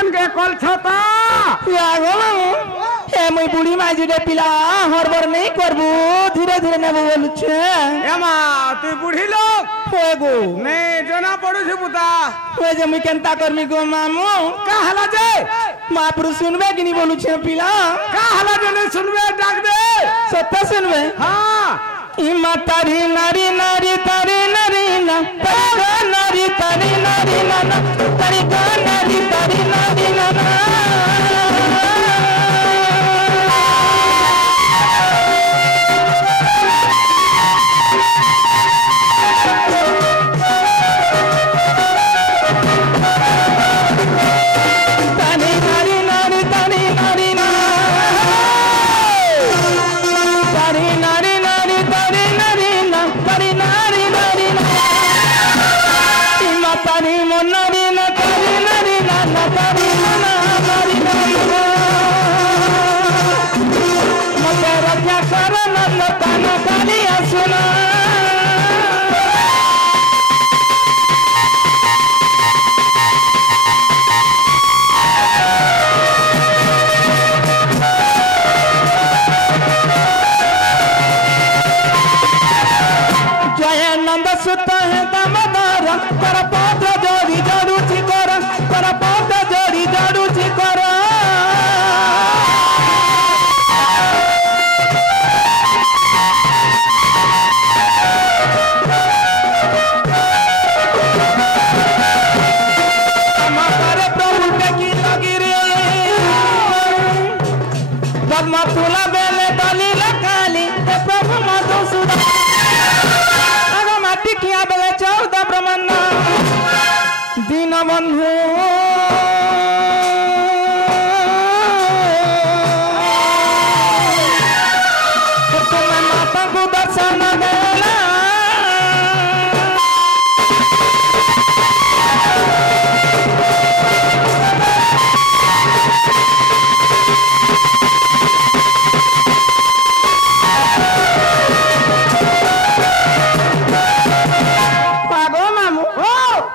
मान के कल छता यागो मामू ए मुई बुढ़ी माजी रे पिला हड़बड़ नहीं करबू धीरे धीरे नेबो बोलुछे एमा तू बुढ़ी लोग होगो नहीं जना पड़ू छी पुता ओए जे मुई केनता करमी गो मामू का हला जे महापुरुष सुनबे कि नहीं बोलुछे पिला का हला जे नहीं सुनबे डाक दे सत्य सुनबे हां इमा तारी नारी नारी तारी नारी ना तारी नारी तारी नारी ना तारी नारी तारी नारी ना दीन बंधु तुम्हें माता को दर्शन देला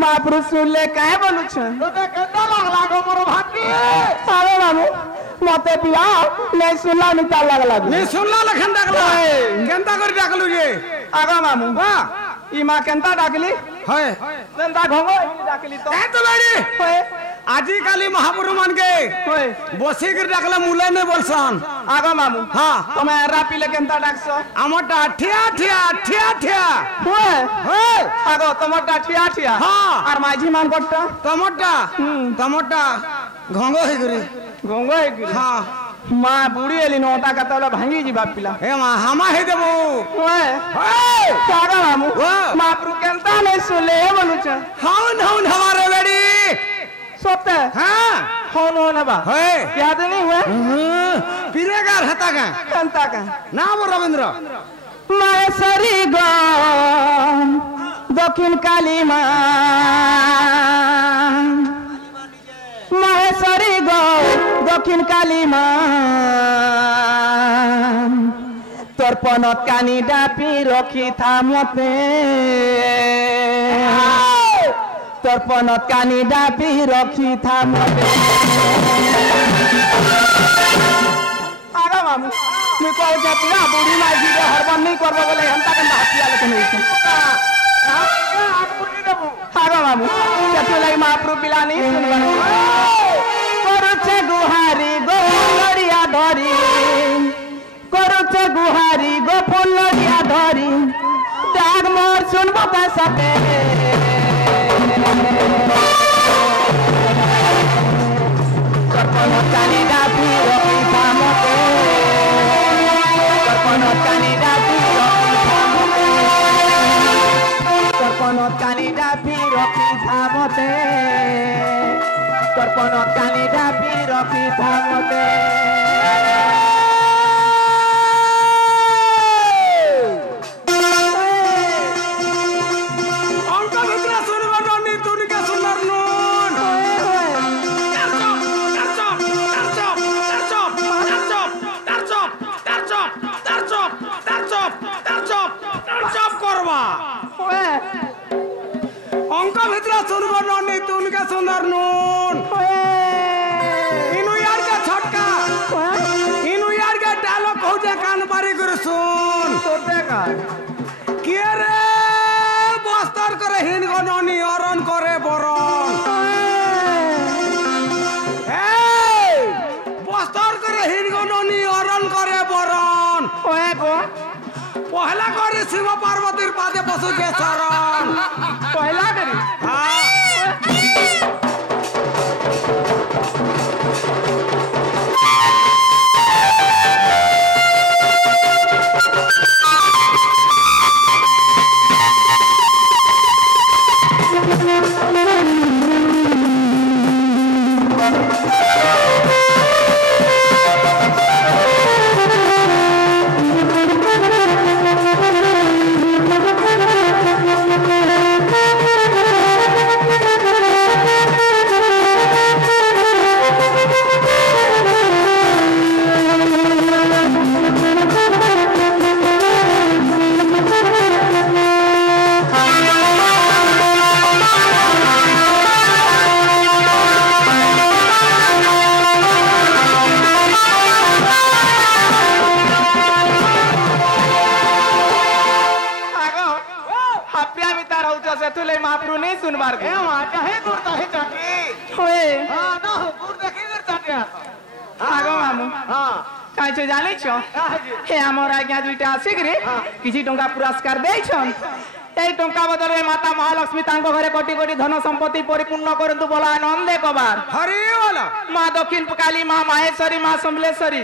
महापुरुष सुनले काहे बोलु छ तोते केता लागला गो मोर भाती अरे मामू मते पिया नहीं सुनला निता लागला नहीं सुनला लखन डाकला केंता कर डाकलु जे आगा मामू हां ई मां केंता डाकली है केंता घंगो डाकली तो ए तो लड़ी होए आजी काली महापुरुष मान के होए बसी कर डाकला मुले ने बोलसन आगा मामू हां तमे रा पीले केंता डाकसो आमटा ठिया ठिया ठिया ठिया होए होए आगो तमटा ठिया ठिया हां आर माझी मान कोट्टा टमाटा टमाटा घंगो हे गरी घंगो हे गरी हां मां बूढ़ी एली नोटा का तले भांगी जी बाप पिला ए मां हमा हे देबो होए होए आगा मामू महापुरुष केंता नहीं सुनले बोलु छ हाउन हाउन हमारे बेड़ी सोते हां होन होने बा होए याद नहीं हुए पिरेगार हता का केंता का नाम रविंद्र माहेश्वरी गम दक्षिण काली मां माहेश्वरी गम दक्षिण काली मां तोर पनत कानी डापी रखी था मते तोर पनत कानी डापी रखी था मते आगा मामू मैं कह जा पिया बूढ़ी माजी रे हरबन नहीं करबो बोले हमता के हाथिया लेके नहीं हां आग बुढ़ी देबो आगा मामू केते लाई महाप्रभु पिला नहीं सुनबा करछे गुहारी गो लड़िया धरी करछे गुहारी गो फूल लड़िया धरी डाग मोर सुनबो का सते करपन कानी डापी रखी था मते करपन कानी डापी रखी था मते करपन कानी डापी रखी था मते करपन कानी डापी रखी था मते अंक भितर सुनबो ननी तुन के सुनर नून যে কান পারি করে শুন তোর দেখা কে রে বস্তার করে হিন গণনি অরণ করে বরণ এই বস্তার করে হিন গণনি অরণ করে বরণ ওয়ে গো পহলা করে শিব পার্বতীর পাদে বসুকে শরণ পয়লা করি হ্যাঁ सुनबार के चाहे गुरता है चाटी होए हां ना गुर देखी कर चाटी आगो मामू हां काई छ जानै छ हे हमर आज्ञा दुइटा आसी रे किछि टंका पुरस्कार देइ छन এই টঙ্কা বদলে মাতা মহালক্ষ্মী তাঙ্ক ঘরে কোটি কোটি ধন সম্পত্তি পরিপূর্ণ করন্তু বলা আনন্দে কবার হরি বলা মা দক্ষিণ কালী মা মাহেশ্বরী মা সম্বলেশ্বরী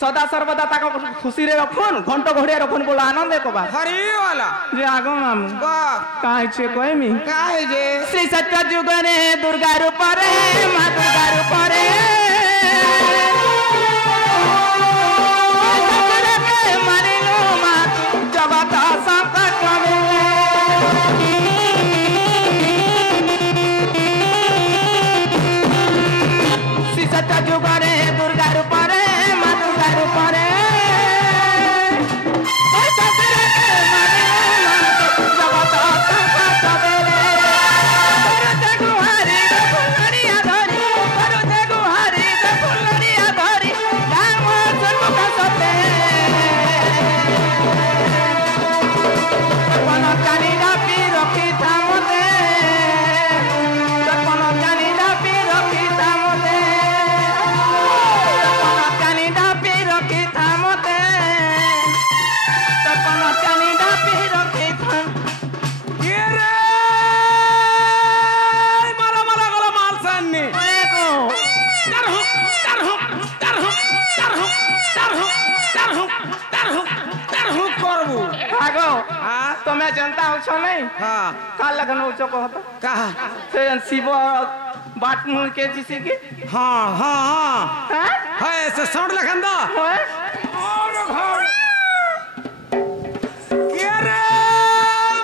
সদা সর্বদা তাকে খুশি রে রখুন ঘন্ট ঘড়িয়া রখুন বলা আনন্দে কবার হরি বলা যে আগো মামু বাহ কাইছে কইমি কাহে যে শ্রী সত্য যুগরে দুর্গা রূপরে মা দুর্গা রূপরে মারিলো মা জগত সংকট শ্রী সত্য যুগরে দুর্গা রূপরে মা দুর্গা রূপরে জগত সংকট तुम्हें जनता हो नहीं हाँ काल लगन हो चुका होता कहा से शिव बाट मुंह के जिसे के हाँ हाँ हाँ हैं है ऐसे साउंड लखन दो होए क्या रे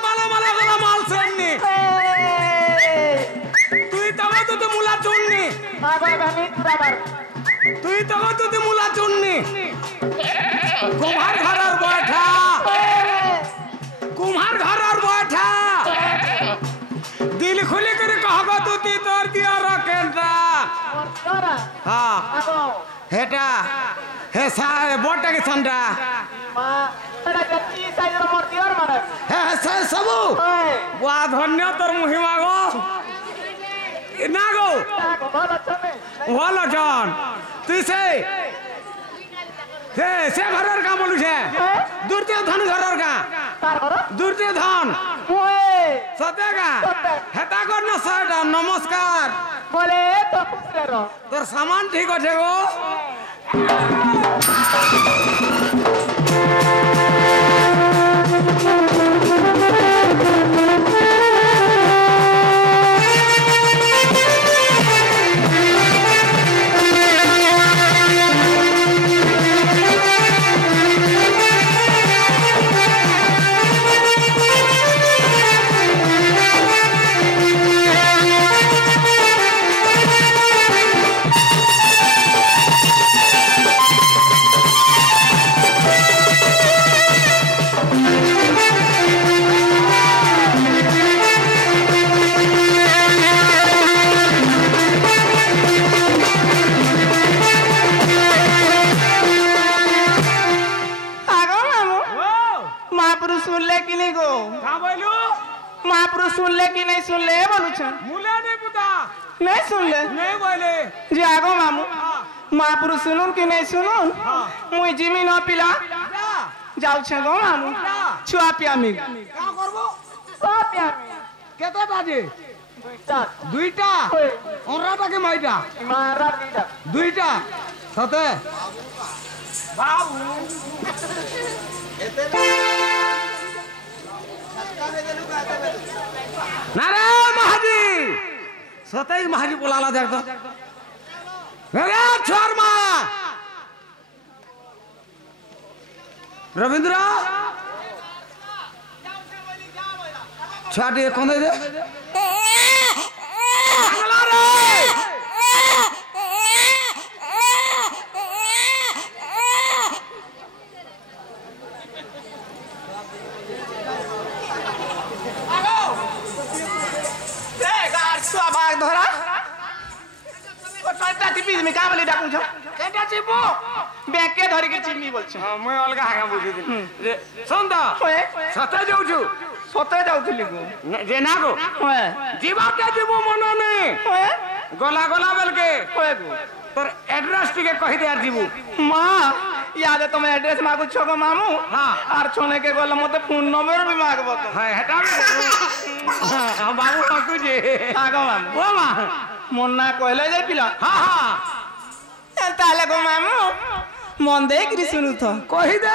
माला माला गला माल सेन्नी तू ही तगो तू मुला चुन्नी आगो बनी बराबर तू ही तगो तू मुला चुन्नी कुम्हार घर और बैठा कुम्हार घर और बैठा दिल खुली कर कहगो तू ती तोर दिया रकेंद्रा तोरा हाँ आगो हेटा हे सा बोटा के संडा मा तोरा जच्ची साइज रो मूर्ति और मारे हे से सबु ओए वाह धन्य तोर मुहिमा गो ना गो आगो बहुत अच्छा में वाला जान तू से घरर का बोलू छे दुर्ते धन घरर का तार करो दुर्ते धन ओए सते का हेता कर ना सर नमस्कार बोले तो खुश रहो तोर सामान ठीक होछे गो सुनले कि नहीं सुनले बोलू छ मुले नहीं पुता नहीं सुनले नहीं बोले जे आगो मामू महापुरुष सुनुन कि नहीं सुनुन मुई जिमी न पिला जा जाऊ छ गो मामू छुआ पिया मी का करबो सब पिया केते बाजे दुईटा ओराटा के माइटा मारा दीदा दुईटा सते बाबू ना रे महाजी सते महाजी बोलाला देख तो रे छोरमा रविंद्र छाटी कौन दे धरा सट्टा टिपी में का बोली डाकू छ केटा चिपो बैग के धरी के चिम्मी बोल छ हां मैं अलगा हागा बुझी दिन रे सुन त ओए सते जाऊ छु सते जाउथली गो जे ना गो ओए जीवा के जीवो मनो नहीं ओए गला गला बेल के ओए गो तोर एड्रेस टिके कहि दे जीवो मां याद है तुम्हें एड्रेस मागु छ गो मामू हां आर छोने के गोल मते फोन नंबर भी मागबो तो हां हटा हां बाबू हकु जे आगो मामू ओ मां मोन्ना कहले जे पिला हां हां ताले गो मामू मन दे कि सुनु तो कहि दे